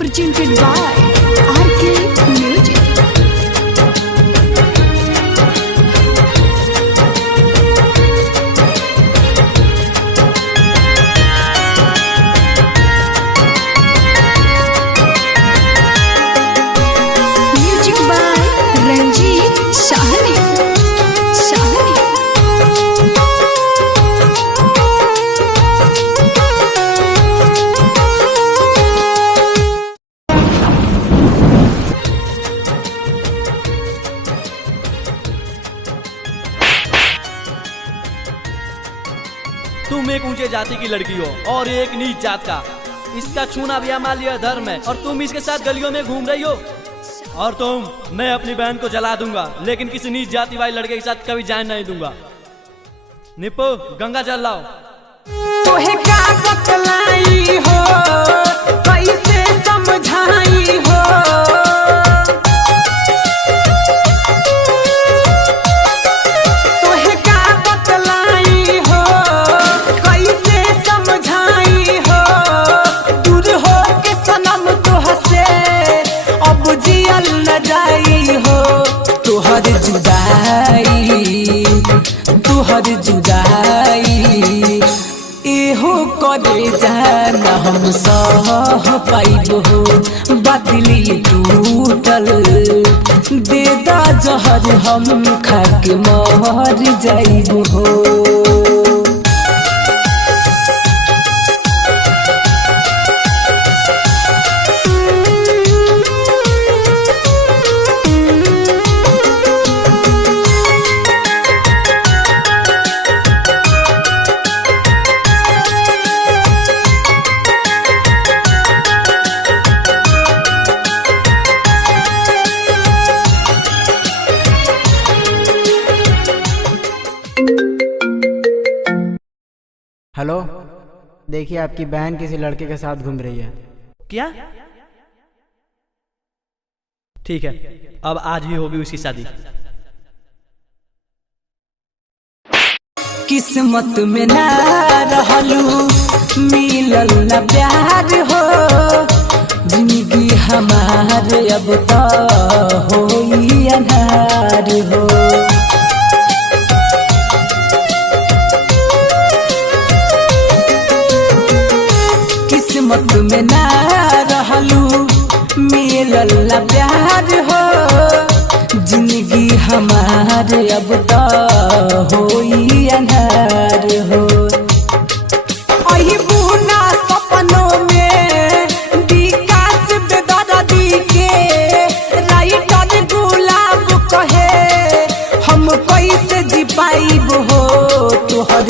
presented by RK Music. Music by Ranjit Sahni. तुम एक ऊंचे जाति की लड़की हो और एक नीच जात का। इसका छूना भी अमानवीय धर्म है और तुम इसके साथ गलियों में घूम रही हो। और मैं अपनी बहन को जला दूंगा, लेकिन किसी नीच जाति वाले लड़के के साथ कभी जान नहीं दूंगा। निप्पो गंगा जल लाओ। तोहे का बतलाई हो, कैसे समझाई हो, तोहे का बतलाई हो, कैसे समझाई हो। दूर हो के सनम तोहसे अब जियल न जाई हो। तोहर जुदाई एहो करे जाना हम सह पाइब हो। बादली टूटल देदा जहर हम खाके मर जाइब हो। हेलो, देखिए आपकी बहन किसी लड़के के साथ घूम रही है। क्या? ठीक है, अब आज ही होगी उसकी शादी। किस्मत में ना रहलू मिलल न प्यार हो। जिंदगी हमारे अब तो होई अन्हार हो। किस्मत में ना रहलू मिलल न प्यार हो। जिंदगी हमारे अब तो होई अन्हार हो। बुना सपनों में विकास बेदर्दी के राइटर गुलाब कहे हम कैसे जी पाइब हो। तोहर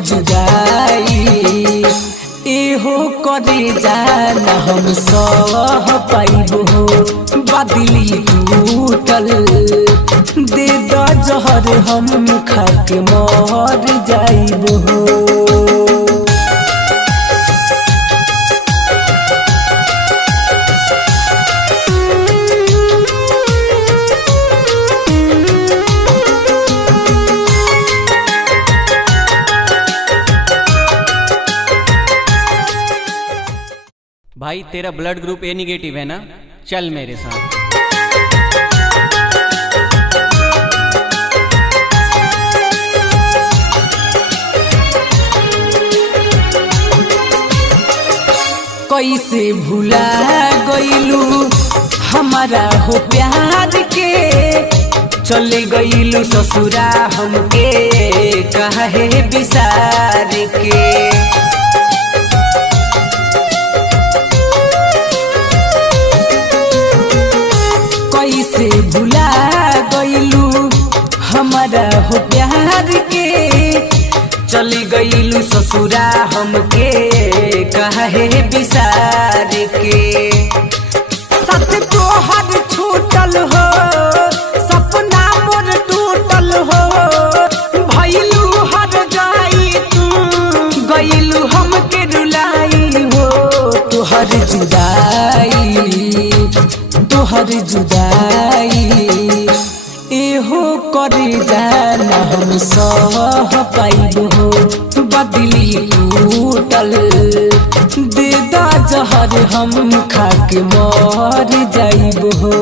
जुदाई एहो करे जाना हम सह पाइब हो। बादली टूटल देदा जहर हम खाके मर जाइब हो। भाई तेरा ब्लड ग्रुप ए निगेटिव है ना, चल मेरे साथ। कैसे भुला गइलू हमारा हो प्यार के। चले गइलू ससुरा हमके काहे बिसार के। कैसे भुला गइलू हमारा हो प्यार के। चली गइलू ससुरा हमके काहे बिसार के। सच तोहर छूटल हो, सपना मोर टूटल हो। भइलू हर जाई तू गइलू हमके रुलाई हो। तोहर जुदाई एहो करे जाना हम सह पाइब हो। बादली टूटल जहर हम खाके मर जाइब हो।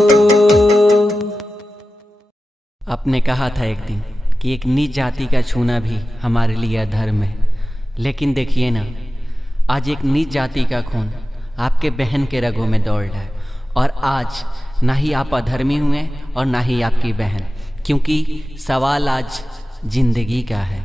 आपने कहा था एक दिन कि एक नीच जाति का छूना भी हमारे लिए अधर्म है, लेकिन देखिए ना, आज एक नीच जाति का खून आपके बहन के रगों में दौड़ रहा है। और आज ना ही आप अधर्मी हुए और ना ही आपकी बहन, क्योंकि सवाल आज जिंदगी का है।